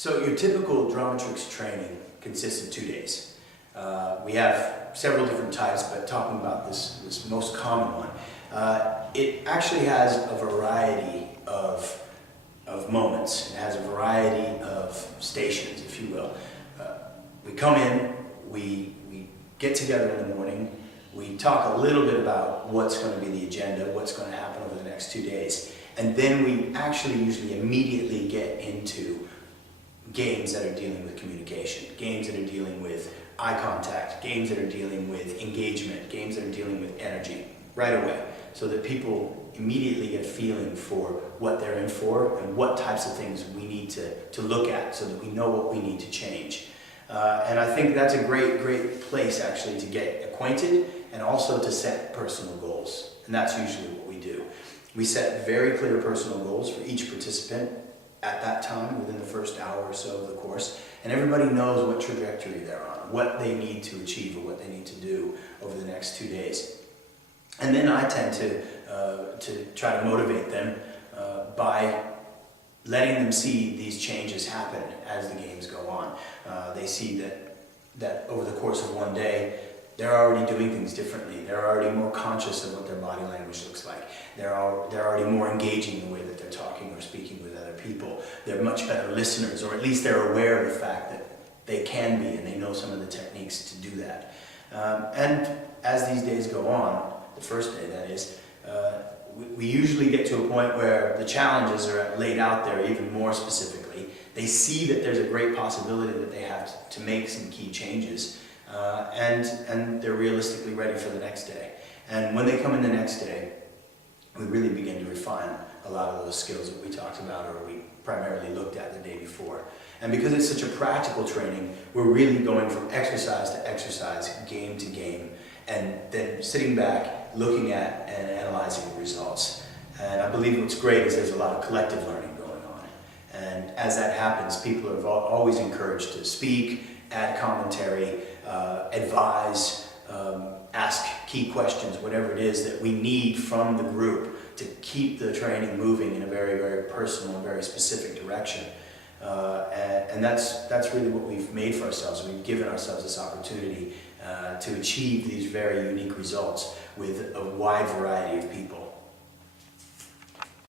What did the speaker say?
So your typical DRAMATRIX training consists of 2 days. We have several different types, but talking about this most common one, it actually has a variety of moments. It has a variety of stations, if you will. We come in, we get together in the morning, we talk a little bit about what's going to be the agenda, what's going to happen over the next 2 days, and then we actually usually immediately get into games that are dealing with communication, games that are dealing with eye contact, games that are dealing with engagement, games that are dealing with energy right away, so that people immediately get a feeling for what they're in for and what types of things we need to look at so that we know what we need to change. And I think that's a great place actually to get acquainted and also to set personal goals. And that's usually what we do. We set very clear personal goals for each participant at that time within the first hour or so of the course. And everybody knows what trajectory they're on, what they need to achieve or what they need to do over the next 2 days. And then I tend to try to motivate them by letting them see these changes happen as the games go on. They see that over the course of 1 day, they're already doing things differently. They're already more conscious of what their body language looks like. They're already more engaging in the way that they're talking or speaking with other people. They're much better listeners, or at least they're aware of the fact that they can be, and they know some of the techniques to do that. And as these days go on, the first day that is, we usually get to a point where the challenges are laid out there even more specifically. They see that there's a great possibility that they have to make some key changes, and they're realistically ready for the next day. And when they come in the next day, we really begin to refine a lot of those skills that we talked about or we primarily looked at the day before. And because it's such a practical training, we're really going from exercise to exercise, game to game, and then sitting back, looking at and analyzing the results. And I believe what's great is there's a lot of collective learning going on. And as that happens, people are always encouraged to speak, add commentary, advise, ask key questions, whatever it is that we need from the group to keep the training moving in a very personal and very specific direction. And that's really what we've made for ourselves. We've given ourselves this opportunity to achieve these very unique results with a wide variety of people.